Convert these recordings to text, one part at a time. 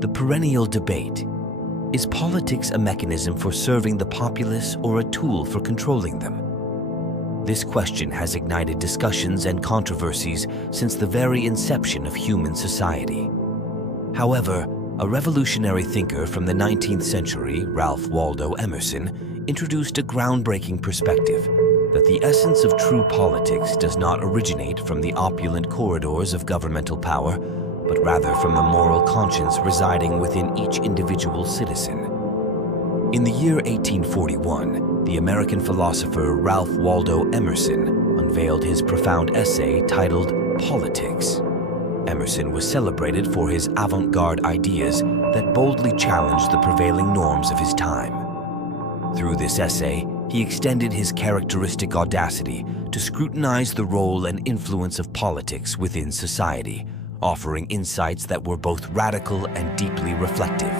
The perennial debate: is politics a mechanism for serving the populace or a tool for controlling them? This question has ignited discussions and controversies since the very inception of human society. However, a revolutionary thinker from the 19th century, Ralph Waldo Emerson, introduced a groundbreaking perspective that the essence of true politics does not originate from the opulent corridors of governmental power, but rather from the moral conscience residing within each individual citizen. In the year 1841, the American philosopher Ralph Waldo Emerson unveiled his profound essay titled Politics. Emerson was celebrated for his avant-garde ideas that boldly challenged the prevailing norms of his time. Through this essay, he extended his characteristic audacity to scrutinize the role and influence of politics within society, offering insights that were both radical and deeply reflective.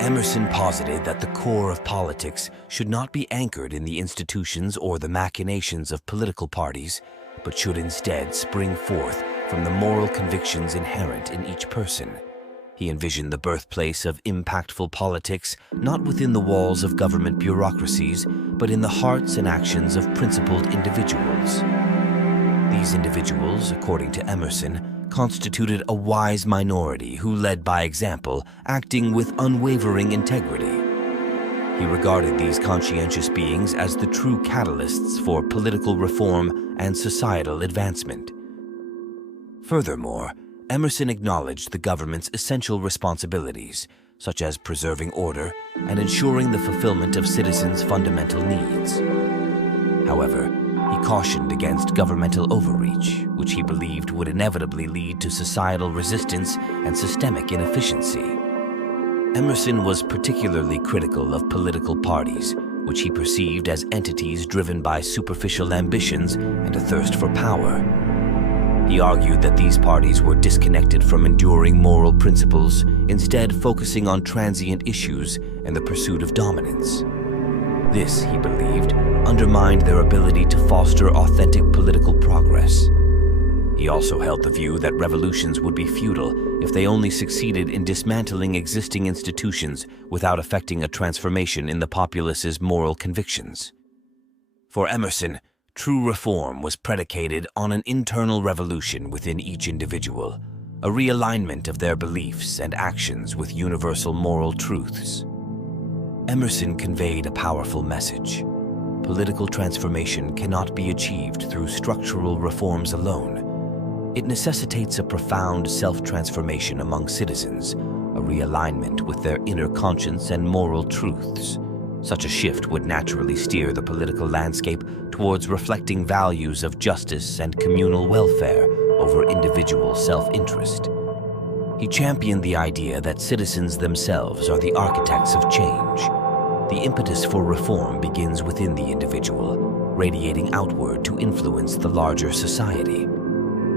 Emerson posited that the core of politics should not be anchored in the institutions or the machinations of political parties, but should instead spring forth from the moral convictions inherent in each person. He envisioned the birthplace of impactful politics not within the walls of government bureaucracies, but in the hearts and actions of principled individuals. These individuals, according to Emerson, constituted a wise minority who led by example, acting with unwavering integrity. He regarded these conscientious beings as the true catalysts for political reform and societal advancement. Furthermore, Emerson acknowledged the government's essential responsibilities, such as preserving order and ensuring the fulfillment of citizens' fundamental needs. However, he cautioned against governmental overreach, which he believed would inevitably lead to societal resistance and systemic inefficiency. Emerson was particularly critical of political parties, which he perceived as entities driven by superficial ambitions and a thirst for power. He argued that these parties were disconnected from enduring moral principles, instead focusing on transient issues and the pursuit of dominance. This, he believed, undermined their ability to foster authentic political progress. He also held the view that revolutions would be futile if they only succeeded in dismantling existing institutions without affecting a transformation in the populace's moral convictions. For Emerson, true reform was predicated on an internal revolution within each individual, a realignment of their beliefs and actions with universal moral truths. Emerson conveyed a powerful message. Political transformation cannot be achieved through structural reforms alone. It necessitates a profound self-transformation among citizens, a realignment with their inner conscience and moral truths. Such a shift would naturally steer the political landscape towards reflecting values of justice and communal welfare over individual self-interest. He championed the idea that citizens themselves are the architects of change. The impetus for reform begins within the individual, radiating outward to influence the larger society.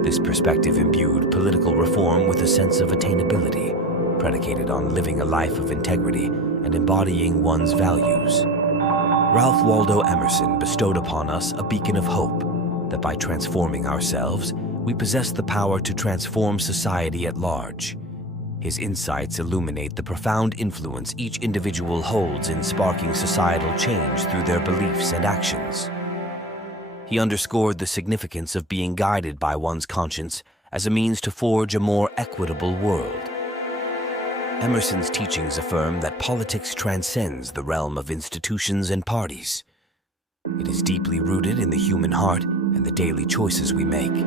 This perspective imbued political reform with a sense of attainability, predicated on living a life of integrity and embodying one's values. Ralph Waldo Emerson bestowed upon us a beacon of hope that by transforming ourselves, we possess the power to transform society at large. His insights illuminate the profound influence each individual holds in sparking societal change through their beliefs and actions. He underscored the significance of being guided by one's conscience as a means to forge a more equitable world. Emerson's teachings affirm that politics transcends the realm of institutions and parties. It is deeply rooted in the human heart and the daily choices we make.